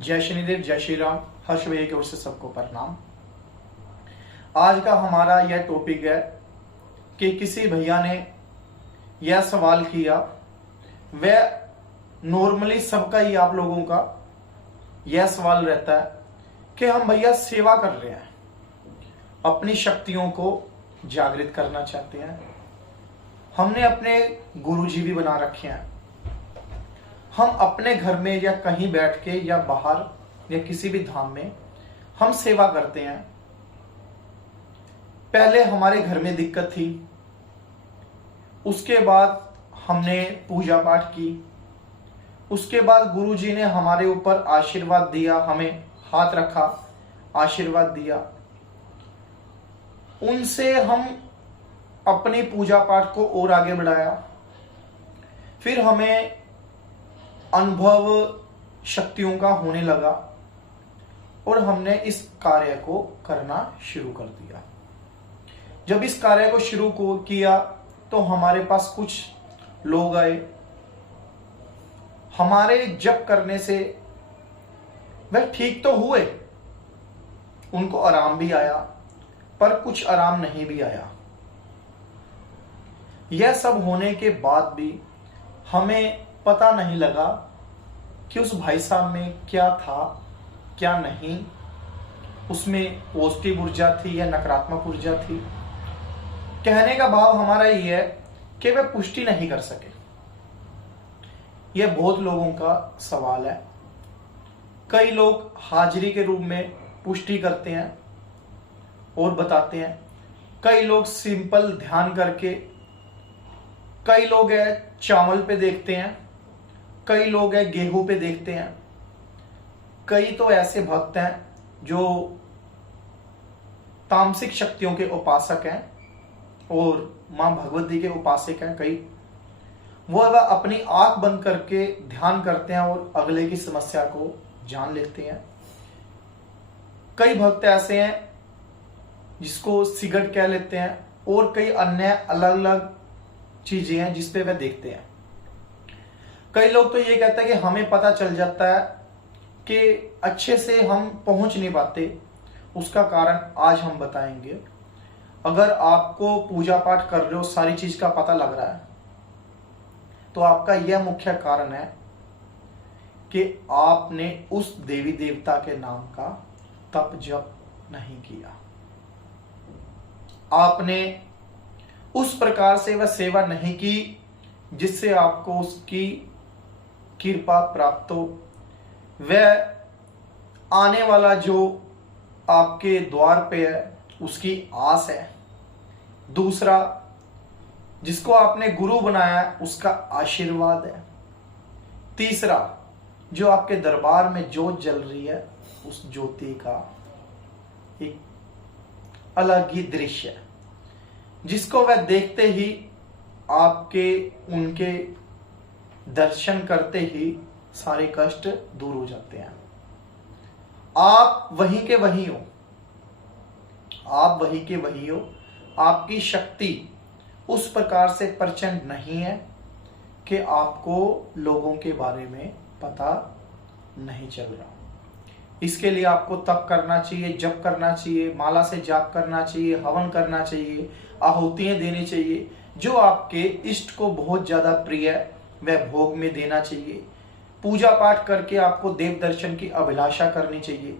जय शनिदेव, जय श्री राम। हर्ष भैया की ओर से सबको प्रणाम। आज का हमारा यह टॉपिक है कि किसी भैया ने यह सवाल किया, वह नॉर्मली सबका ही आप लोगों का यह सवाल रहता है कि हम भैया सेवा कर रहे हैं, अपनी शक्तियों को जागृत करना चाहते हैं, हमने अपने गुरुजी भी बना रखे हैं, हम अपने घर में या कहीं बैठ के या बाहर या किसी भी धाम में हम सेवा करते हैं। पहले हमारे घर में दिक्कत थी, उसके बाद हमने पूजा पाठ की, उसके बाद गुरुजी ने हमारे ऊपर आशीर्वाद दिया, हमें हाथ रखा, आशीर्वाद दिया, उनसे हम अपनी पूजा पाठ को और आगे बढ़ाया। फिर हमें अनुभव शक्तियों का होने लगा और हमने इस कार्य को करना शुरू कर दिया। जब इस कार्य को शुरू किया तो हमारे पास कुछ लोग आए। हमारे जप करने से वह ठीक तो हुए, उनको आराम भी आया, पर कुछ आराम नहीं भी आया। यह सब होने के बाद भी हमें पता नहीं लगा कि उस भाई साहब में क्या था क्या नहीं, उसमें पॉजिटिव ऊर्जा थी या नकारात्मक ऊर्जा थी। कहने का भाव हमारा ये है कि वे पुष्टि नहीं कर सके। यह बहुत लोगों का सवाल है। कई लोग हाजिरी के रूप में पुष्टि करते हैं और बताते हैं, कई लोग सिंपल ध्यान करके, कई लोग है चावल पे देखते हैं, कई लोग है गेहूं पे देखते हैं, कई तो ऐसे भक्त हैं जो तामसिक शक्तियों के उपासक हैं और मां भगवती के उपासक हैं। कई वो अपनी आंख बंद करके ध्यान करते हैं और अगले की समस्या को जान लेते हैं। कई भक्त ऐसे हैं जिसको सिगरेट कह लेते हैं और कई अन्य अलग अलग चीजें हैं जिसपे वह देखते हैं। कई लोग तो ये कहते हैं कि हमें पता चल जाता है कि अच्छे से हम पहुंच नहीं पाते। उसका कारण आज हम बताएंगे। अगर आपको पूजा पाठ कर रहे हो, सारी चीज का पता लग रहा है, तो आपका यह मुख्य कारण है कि आपने उस देवी देवता के नाम का तप जप नहीं किया, आपने उस प्रकार से वह सेवा नहीं की जिससे आपको उसकी कृपा प्राप्त हो। वह आने वाला जो आपके द्वार पे है उसकी आस है। दूसरा, जिसको आपने गुरु बनाया है उसका आशीर्वाद है। तीसरा, जो आपके दरबार में ज्योत जल रही है उस ज्योति का एक अलग ही दृश्य है, जिसको वह देखते ही आपके उनके दर्शन करते ही सारे कष्ट दूर हो जाते हैं। आप वहीं के वहीं हो, आप वहीं के वहीं हो। आपकी शक्ति उस प्रकार से प्रचंड नहीं है कि आपको लोगों के बारे में पता नहीं चल रहा। इसके लिए आपको तप करना चाहिए, जप करना चाहिए, माला से जाप करना चाहिए, हवन करना चाहिए, आहुतियां देनी चाहिए। जो आपके इष्ट को बहुत ज्यादा प्रिय है वह भोग में देना चाहिए। पूजा पाठ करके आपको देव दर्शन की अभिलाषा करनी चाहिए।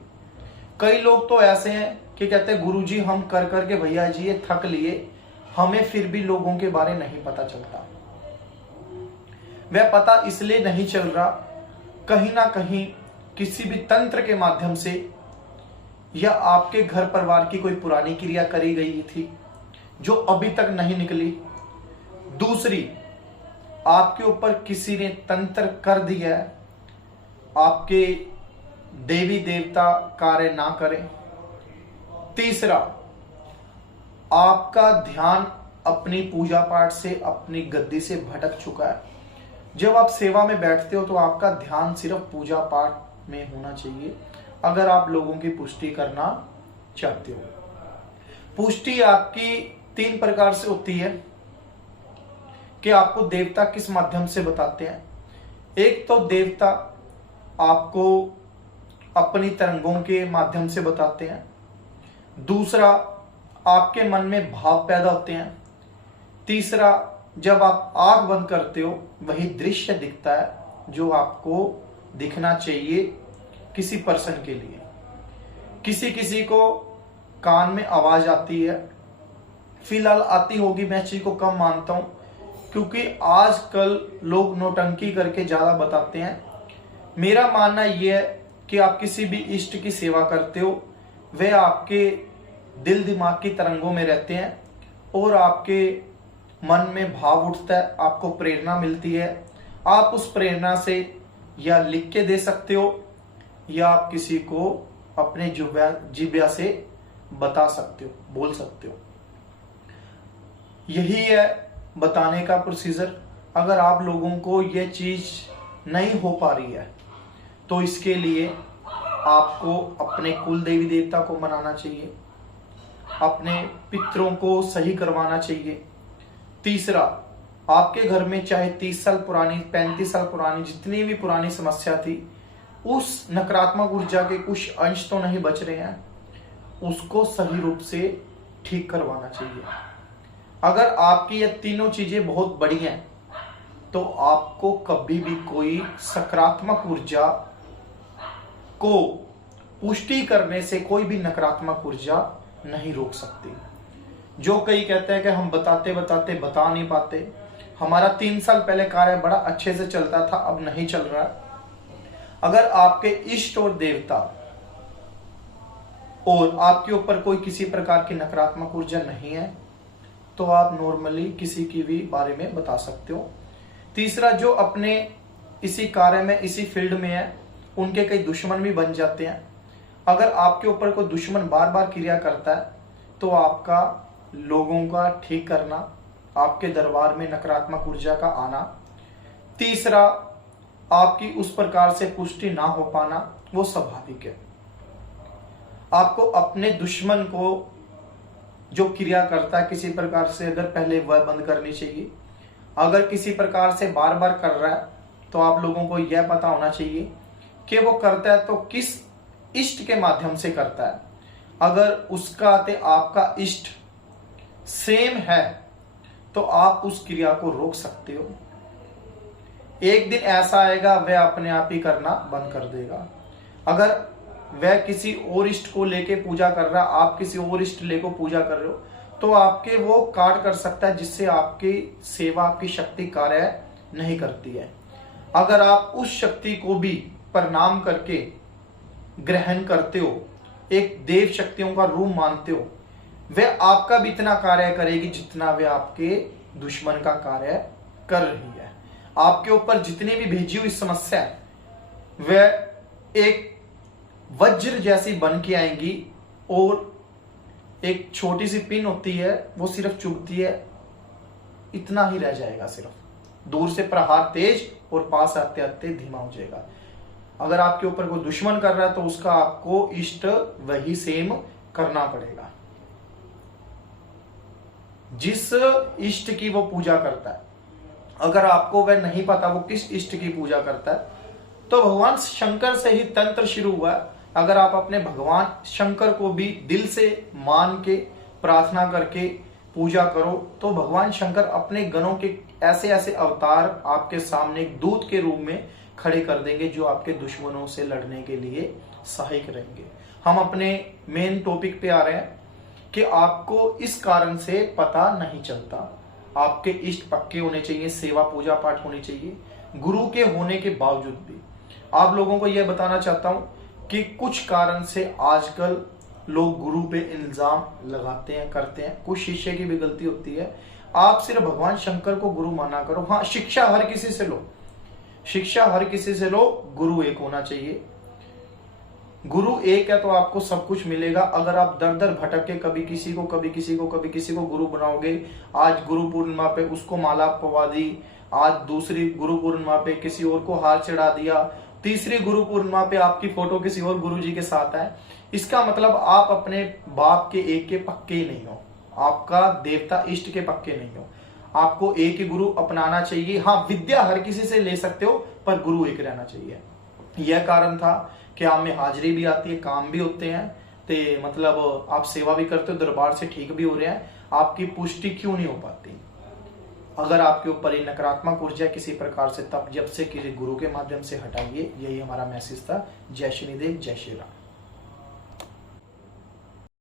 कई लोग तो ऐसे हैं कि कहते हैं गुरुजी हम कर करके भैया जी ये थक लिए, हमें फिर भी लोगों के बारे नहीं पता चलता। वह पता इसलिए नहीं चल रहा, कहीं ना कहीं किसी भी तंत्र के माध्यम से या आपके घर परिवार की कोई पुरानी क्रिया करी गई थी जो अभी तक नहीं निकली। दूसरी, आपके ऊपर किसी ने तंत्र कर दिया है, आपके देवी देवता कार्य ना करें। तीसरा, आपका ध्यान अपनी पूजा पाठ से, अपनी गद्दी से भटक चुका है। जब आप सेवा में बैठते हो तो आपका ध्यान सिर्फ पूजा पाठ में होना चाहिए अगर आप लोगों की पुष्टि करना चाहते हो। पुष्टि आपकी 3 प्रकार से होती है कि आपको देवता किस माध्यम से बताते हैं। एक तो देवता आपको अपनी तरंगों के माध्यम से बताते हैं। दूसरा, आपके मन में भाव पैदा होते हैं। तीसरा, जब आप आंख बंद करते हो वही दृश्य दिखता है जो आपको दिखना चाहिए किसी पर्सन के लिए। किसी किसी को कान में आवाज आती है, फिलहाल आती होगी, मैं इस चीज को कम मानता हूं क्योंकि आजकल लोग नौटंकी करके ज्यादा बताते हैं। मेरा मानना यह है कि आप किसी भी इष्ट की सेवा करते हो, वे आपके दिल दिमाग की तरंगों में रहते हैं और आपके मन में भाव उठता है, आपको प्रेरणा मिलती है। आप उस प्रेरणा से या लिख के दे सकते हो या आप किसी को अपने जिह्वा से बता सकते हो, बोल सकते हो। यही है बताने का प्रोसीजर। अगर आप लोगों को यह चीज नहीं हो पा रही है तो इसके लिए आपको अपने कुल देवी देवता को मनाना चाहिए, अपने पितरों को सही करवाना चाहिए। तीसरा, आपके घर में चाहे 30 साल पुरानी, 35 साल पुरानी, जितनी भी पुरानी समस्या थी, उस नकारात्मक ऊर्जा के कुछ अंश तो नहीं बच रहे हैं, उसको सही रूप से ठीक करवाना चाहिए। अगर आपकी ये तीनों चीजें बहुत बड़ी हैं तो आपको कभी भी कोई सकारात्मक ऊर्जा को पुष्टि करने से कोई भी नकारात्मक ऊर्जा नहीं रोक सकती। जो कई कहते हैं कि हम बताते बताते बता नहीं पाते, हमारा 3 साल पहले कार्य बड़ा अच्छे से चलता था, अब नहीं चल रहा है। अगर आपके इष्ट और देवता और आपके ऊपर कोई किसी प्रकार की नकारात्मक ऊर्जा नहीं है तो आप नॉर्मली किसी की भी बारे में बता सकते हो। तीसरा, जो अपने इसी कार्य में, इसी फील्ड में है, उनके कई दुश्मन भी बन जाते हैं। अगर आपके ऊपर कोई दुश्मन बार बार क्रिया करता है तो आपका लोगों का ठीक करना, आपके दरबार में नकारात्मक ऊर्जा का आना। तीसरा, आपकी उस प्रकार से पुष्टि ना हो पाना, वो स्वाभाविक है। आपको अपने दुश्मन को जो क्रिया करता है किसी प्रकार से, अगर पहले वह बंद करनी चाहिए। अगर किसी प्रकार से बार बार कर रहा है तो आप लोगों को यह पता होना चाहिए कि वो करता है तो किस इष्ट के माध्यम से करता है। अगर उसका ते आपका इष्ट सेम है तो आप उस क्रिया को रोक सकते हो। एक दिन ऐसा आएगा वह अपने आप ही करना बंद कर देगा। अगर वह किसी और इष्ट को लेके पूजा कर रहा, आप किसी और इष्ट लेको पूजा कर रहे हो, तो आपके वो कार्य कर सकता है जिससे आपकी सेवा, आपकी शक्ति कार्य नहीं करती है। अगर आप उस शक्ति को भी प्रणाम करके ग्रहण करते हो, एक देव शक्तियों का रूप मानते हो, वह आपका भी इतना कार्य करेगी जितना वह आपके दुश्मन का कार्य कर रही है। आपके ऊपर जितनी भी भेजी हुई समस्या है वह एक वज्र जैसी बन के आएंगी और एक छोटी सी पिन होती है, वो सिर्फ चुभती है, इतना ही रह जाएगा। सिर्फ दूर से प्रहार तेज और पास आते आते धीमा हो जाएगा। अगर आपके ऊपर कोई दुश्मन कर रहा है तो उसका आपको इष्ट वही सेम करना पड़ेगा जिस इष्ट की वो पूजा करता है। अगर आपको वह नहीं पता वो किस इष्ट की पूजा करता है तो भगवान शंकर से ही तंत्र शुरू हुआ है। अगर आप अपने भगवान शंकर को भी दिल से मान के प्रार्थना करके पूजा करो तो भगवान शंकर अपने गणों के ऐसे ऐसे अवतार आपके सामने एक दूत के रूप में खड़े कर देंगे जो आपके दुश्मनों से लड़ने के लिए सहायक रहेंगे। हम अपने मेन टॉपिक पे आ रहे हैं कि आपको इस कारण से पता नहीं चलता। आपके इष्ट पक्के होने चाहिए, सेवा पूजा पाठ होनी चाहिए, गुरु के होने के बावजूद भी। आप लोगों को यह बताना चाहता हूं कि कुछ कारण से आजकल लोग गुरु पे इल्जाम लगाते हैं, करते हैं। कुछ शिष्य की भी गलती होती है। आप सिर्फ भगवान शंकर को गुरु माना करो। हाँ, शिक्षा हर किसी से लो, शिक्षा हर किसी से लो, गुरु एक होना चाहिए। गुरु एक है तो आपको सब कुछ मिलेगा। अगर आप दर दर भटक के कभी किसी को कभी किसी को कभी किसी को गुरु बनाओगे, आज गुरु पूर्णिमा पे उसको माला पवा दी, आज दूसरी गुरु पूर्णिमा पे किसी और को हार चढ़ा दिया, तीसरी गुरु पूर्णिमा पे आपकी फोटो किसी और गुरु जी के साथ है, इसका मतलब आप अपने बाप के एक के पक्के ही नहीं हो, आपका देवता इष्ट के पक्के नहीं हो। आपको एक ही गुरु अपनाना चाहिए। हाँ, विद्या हर किसी से ले सकते हो पर गुरु एक रहना चाहिए। यह कारण था कि आप में हाजिरी भी आती है, काम भी होते हैं, ते मतलब आप सेवा भी करते हो, दरबार से ठीक भी हो रहे हैं, आपकी पुष्टि क्यों नहीं हो पाती? अगर आपके ऊपर ये नकारात्मक ऊर्जा किसी प्रकार से, तब जब से किसी गुरु के माध्यम से हटाइए। यही हमारा मैसेज था। जय शनिदेव, जय श्री राम।